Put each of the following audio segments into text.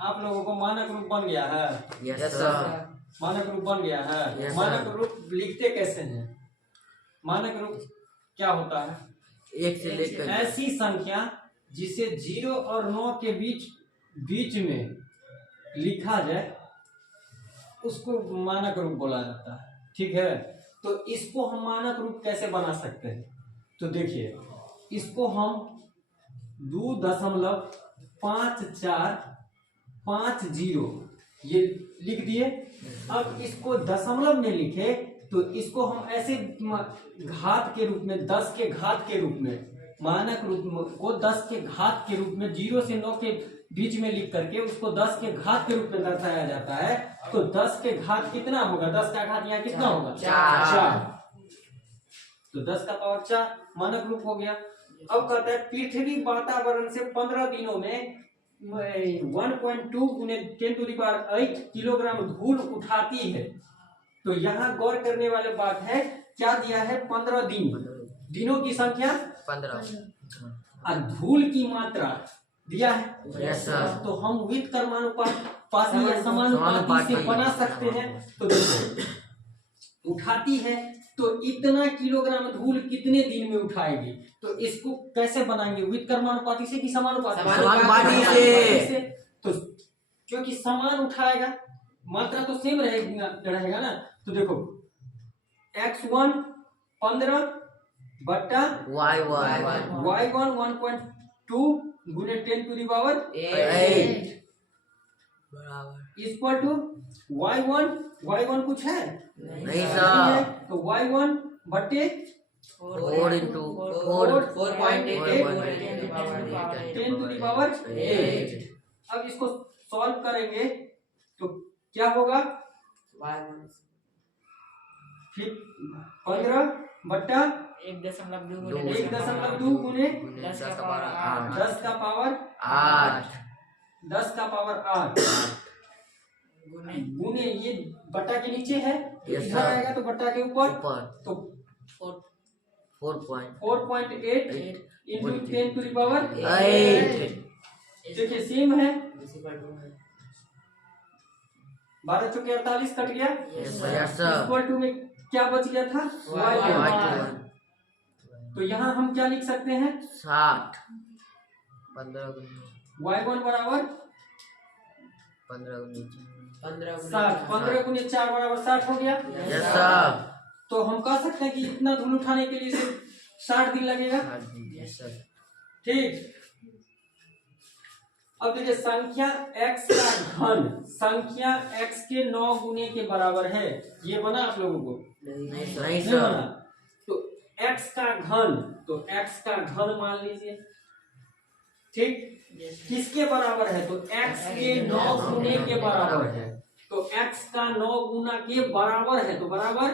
आप लोगों को मानक रूप बन गया है? Yes sir. मानक रूप बन गया है। Yes, मानक sir. रूप लिखते कैसे हैं? मानक रूप क्या होता है? एक से लेकर ऐसी संख्या जिसे 0 और 9 के बीच में लिखा जाए उसको मानक रूप बोला जाता है। ठीक है, तो इसको हम मानक रूप कैसे बना सकते हैं? तो देखिए, इसको हम 2.5450 ये लिख दिए। अब इसको दशमलव में लिखे तो इसको हम ऐसे घात के रूप में, 10 के घात के रूप में, मानक रूप को 10 के घात के रूप में 0 से 9 के बीच में लिख करके उसको 10 के घात के रूप में दर्शाया जाता है। तो 10 के घात कितना होगा? 10 का घात यहाँ कितना होगा? 4। तो 10 का पावर 4 मानक रूप हो गया। अब कहता है पृथ्वी वातावरण से 15 दिनों में 1.2 × 10⁸ किलोग्राम धूल उठाती है। तो यहाँ गौर करने वाली बात है, क्या दिया है? 15 दिनों की संख्या 15 और धूल की मात्रा दिया है। Yes sir. तो हम व्युत्क्रमानुपाती या समानुपाती से बना सकते हैं। तो देखो, उठाती है तो इतना किलोग्राम धूल कितने दिन में उठाएगी? तो इसको कैसे बनाएंगे? व्युत्क्रमानुपाती से कि समानुपाती से? तो क्योंकि समान उठाएगा, मात्रा तो सेम रहेगा ना। तो देखो, x1 15 बट्टा y1 1.2 × 10⁸ इक्वल टू y1 कुछ है नहीं सर। तो y1 बट्टे 4 × 10⁸। अब इसको सॉल्व करेंगे तो क्या होगा? 15 बट्टा 1.2 × 10 का पावर 8 गुने ये बट्टा के नीचे है, इधर आएगा तो बट्टा के ऊपर। तो 4.8 × 10⁸। देखिए सेम है। 12 चौके 48 कट गया। इक्वल टू में क्या बच गया था? y1। तो यहाँ हम क्या लिख सकते हैं? 60 y1 बराबर 15 60। 15 × 4 बराबर 60 हो गया। Yes sir. तो हम कह सकते हैं कि इतना धूल उठाने के लिए सिर्फ 60 दिन लगेगा। Yes sir. ठीक। अब देखिए, संख्या x का घन संख्या x के 9 गुने के बराबर है। ये बना आप लोगों को? नहीं सर। सर। तो x का घन, तो x का घन मान लीजिए। ठीक, किसके बराबर है? तो x के 9 गुने के बराबर है। तो x का 9 गुना के बराबर है, तो बराबर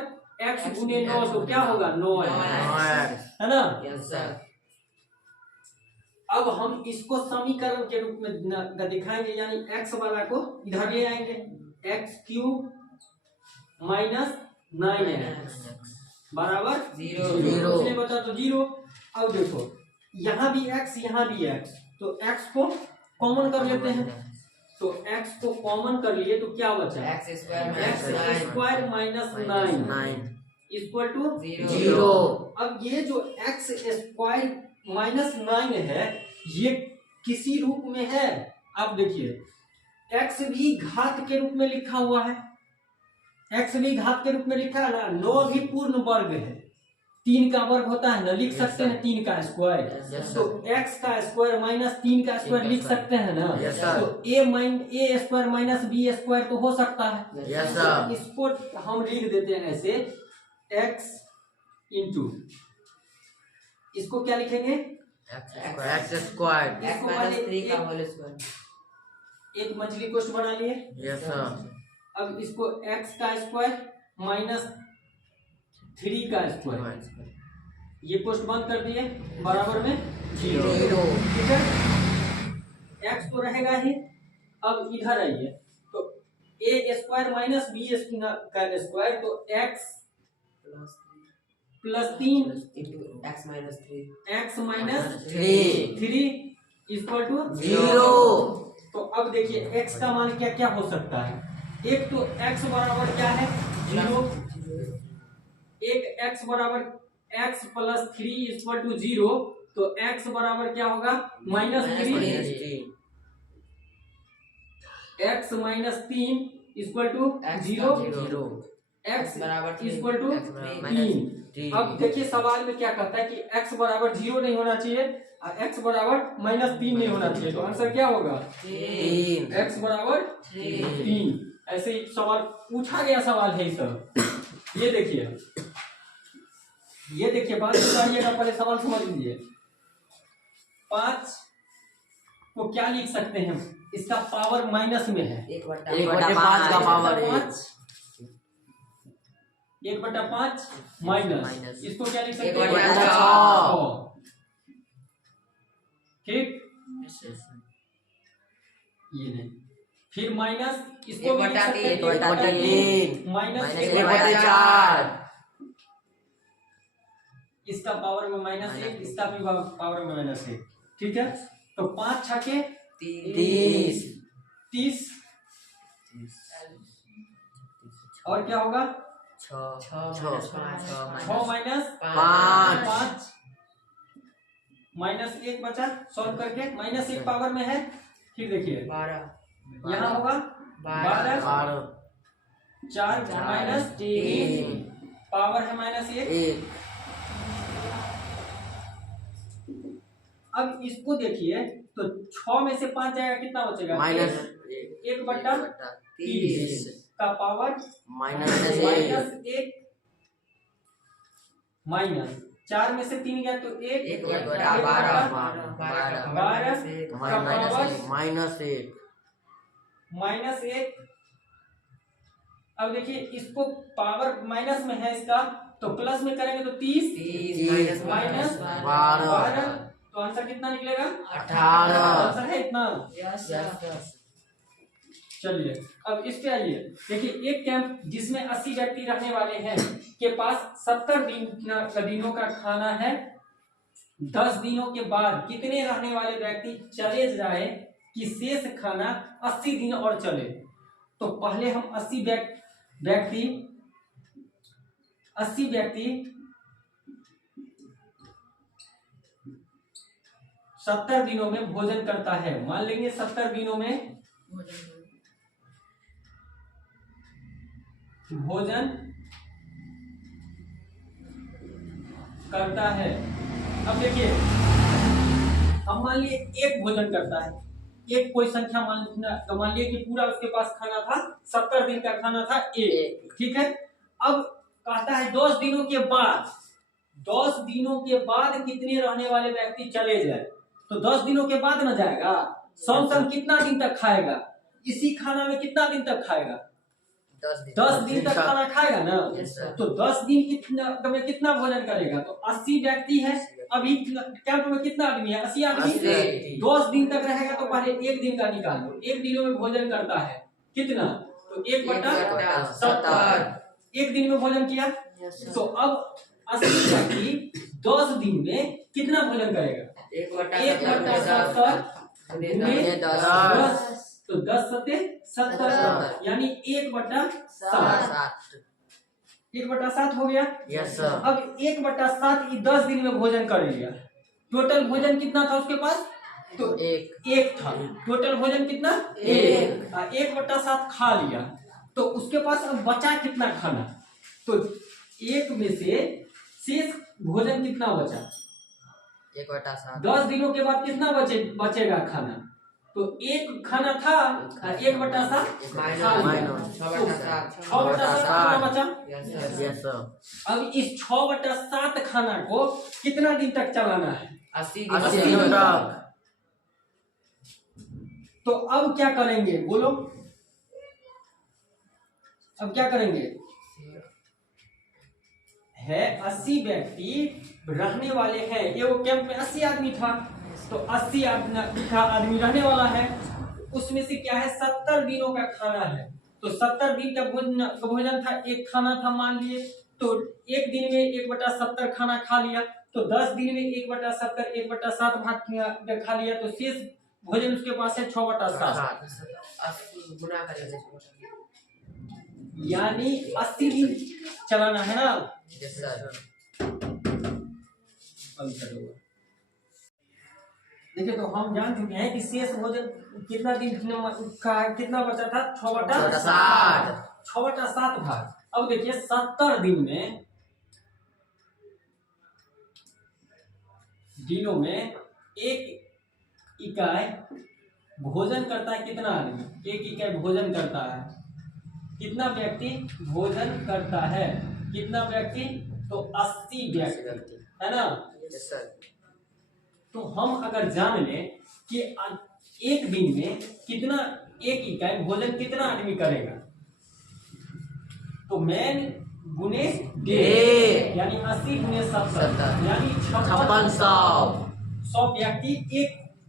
x गुने 9, तो क्या होगा? 9 है ना? Yes sir. अब हम इसको समीकरण के रूप में दिखाएंगे, यानी x वाला को इधर ले आएंगे। x³ - 9x बराबर 0। उसने बचा तो 0। अब देखो, यहाँ भी x, यहाँ भी x, तो x को कॉमन कर लेते हैं। तो x को कॉमन कर लिए तो क्या बचा? x² - 9 equal to 0। अब ये जो x² - 9 है, ये किसी रूप में है? अब देखिए, x भी घात के रूप में लिखा हुआ है। x भी घात के रूप में लिखा है ना। 9 भी पूर्ण वर्ग है, 3 का वर्ग होता है ना, लिख सकते हैं 3 का स्क्वायर। तो x का स्क्वायर माइनस 3 का स्क्वायर लिख सकते हैं ना। तो a² - b² तो हो सकता है। इसको हम लिख देते हैं ऐसे, x इंटू, इसको क्या लिखेंगे? x²। एक मछली कोष्ठ बना लिए। Yes sir. अब इसको x का स्क्वायर माइनस 3 का स्क्वायर, ये कोष्ठ बंद कर दिए, बराबर में 0। ठीक है, x तो रहेगा ही। अब इधर आइए, तो a² माइनस b का स्क्वायर, तो x plus 3 x minus 3 equal to 0। तो अब देखिए x का मान क्या क्या हो सकता है। एक तो x बराबर क्या है 0, एक x बराबर x प्लस 3 इक्वल टू 0, तो x बराबर क्या होगा -3, x -3 equal to 0, x equal to 3। अब देखिए सवाल में क्या कहता है कि x बराबर 0 नहीं होना चाहिए और x बराबर -3 नहीं होना चाहिए, तो आंसर क्या होगा 3। x बराबर 3। ऐसे ही सवाल पूछा गया सवाल है सब। ये देखिए बात बताइएगा, पहले सवाल समझ लीजिए। 5 को क्या लिख सकते हैं, इसका पावर माइनस में है 1/5 का पावर 5, 1/5 माइनस, इसको क्या लिख सकते हैं 1/6। ठीक, ये नहीं, फिर माइनस इसको भी लिख सकते हैं 1/3 माइनस 1/4। इसका पावर में -1, इसका भी पावर में -1। ठीक है, तो 5 छके 30 और क्या होगा 6 माइनस 5 -1 बचा, सॉल्व करके -1 पावर में है। फिर देखिए यहाँ होगा 12, 4 -3 पावर है -1। अब इसको देखिए तो 6 में से 5 जाएगा, कितना बचेगा -1/30 का पावर -1 माइनस 4 में से 3 गया तो 1/12 का पावर -1। अब देखिए इसको पावर माइनस में है इसका, तो प्लस में करेंगे तो 30 माइनस 12, तो आंसर कितना निकलेगा 18। आंसर है इतना। चलिए अब इस पे आइए। देखिए एक कैंप जिसमें 80 व्यक्ति रहने वाले हैं के पास 70 दिनों का खाना है। 10 दिनों के बाद कितने रहने वाले व्यक्ति चले जाए कि शेष खाना 80 दिन और चले। तो पहले हम 80 व्यक्ति 70 दिनों में भोजन करता है। मान लेंगे 70 दिनों में भोजन करता है। अब देखिए हम मान लिए एक भोजन करता है, एक कोई संख्या मान लिए कि पूरा उसके पास खाना था 70 दिन का खाना था एक। ठीक है, अब कहता है 10 दिनों के बाद कितने रहने वाले व्यक्ति चले जाए। तो 10 दिनों के बाद न जाएगा, सम कितना दिन तक खाएगा, इसी खाना में कितना दिन तक खाएगा 10 दिन तक खाना खाएगा ना। तो 10 दिन में कितना भोजन करेगा, तो 80 व्यक्ति है। अभी कैंप में कितना आदमी है 80 आदमी। 10 दिन तक रहेगा तो पहले एक दिन का निकाल लो। एक दिनों में भोजन करता है कितना, तो 1/70 एक दिन में भोजन किया। तो अब 80 व्यक्ति 10 दिन में कितना भोजन करेगा 1/70 तो 10 सत्ते 70 यानी 1/7 हो गया। अब 1/7 10 दिन में भोजन कर लिया। टोटल भोजन कितना था उसके पास, तो एक था। टोटल भोजन कितना 1/7 खा लिया। तो उसके पास अब बचा कितना खाना, तो एक में से शेष भोजन कितना बचा 10 दिनों के बाद कितना बचेगा खाना। तो एक खाना था 1/7 6/7 बचा। अब इस 6/7 खाना को कितना दिन तक चलाना है 80 दिन तक। तो अब क्या करेंगे बोलो, अब क्या करेंगे। है 80 व्यक्ति रहने वाले हैं, ये वो कैंप में 80 आदमी था, तो 80 आदमी रहने वाला है। उसमें से क्या है 70 दिनों का खाना है। तो 70 दिन का भोजन था, एक खाना था मान लिए। तो एक दिन में 1/70 खाना खा लिया। तो 10 दिन में 1/70 1/7 भाग खा लिया। तो शेष भोजन उसके पास है 6/7, 80 गुना करेंगे। यानी 80 दिन चलाना है ना। Yes sir. देखिए तो हम जान चुके हैं कि शेष भोजन कितना दिन का कितना बचा था, 6/7, 6/7 भाग। अब देखिए 70 दिन में, दिनों में एक इकाई भोजन करता है कितना आदमी, एक इकाई भोजन करता है, कितना व्यक्ति भोजन करता है, कितना व्यक्ति, तो 80 व्यक्ति, है ना। Yes sir. तो हम अगर जान लें कि एक दिन में कितना, एक इकाई भोजन कितना आदमी करेगा, तो मैन गुने डेढ़, यानी 80 गुने 70 70, यानी 5600। 100 व्यक्ति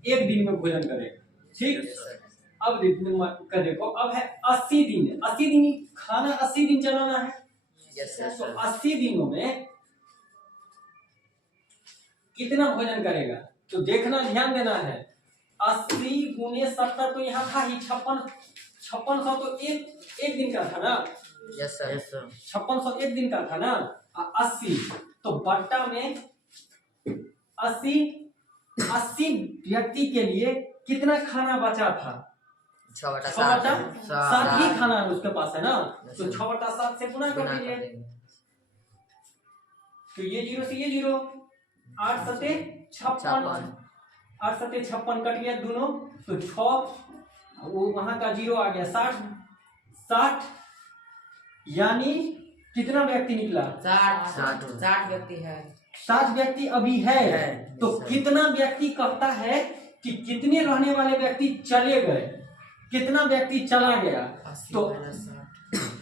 एक दिन में भोजन करेगा। ठीक, अब देखो अब है 80 दिन, 80 दिन खाना 80 दिन चलाना है। यस तो सर। 80 दिनों में कितना भोजन करेगा, तो देखना, ध्यान देना है। 80 गुने 70 तो यहाँ था ही 5600 तो एक दिन का था ना। Yes sir. 5600 एक दिन का था ना। 80 तो बट्टा में 80 व्यक्ति के लिए कितना खाना बचा था, 6/7 ही खाना उसके पास है ना। तो 6/7 से गुना कर दीजिए। तो ये 0 से ये 0, 8 सते 56, 8 सते 56 कट गया दोनों, तो 6, वो वहां का 0 आ गया, 60 यानी कितना व्यक्ति निकला, 60 व्यक्ति है। 60 व्यक्ति अभी है। तो कितना व्यक्ति कहता है कि कितने रहने वाले व्यक्ति चले गए, कितना व्यक्ति चला गया, तो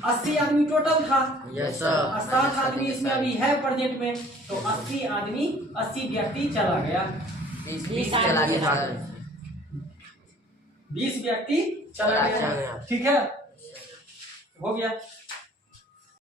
80 आदमी टोटल था। Yes sir. 60 आदमी इसमें अभी है प्रेजेंट में, तो 80 आदमी 80 व्यक्ति चला गया। 20 चला गया। 20 व्यक्ति चला गया। ठीक है, हो गया।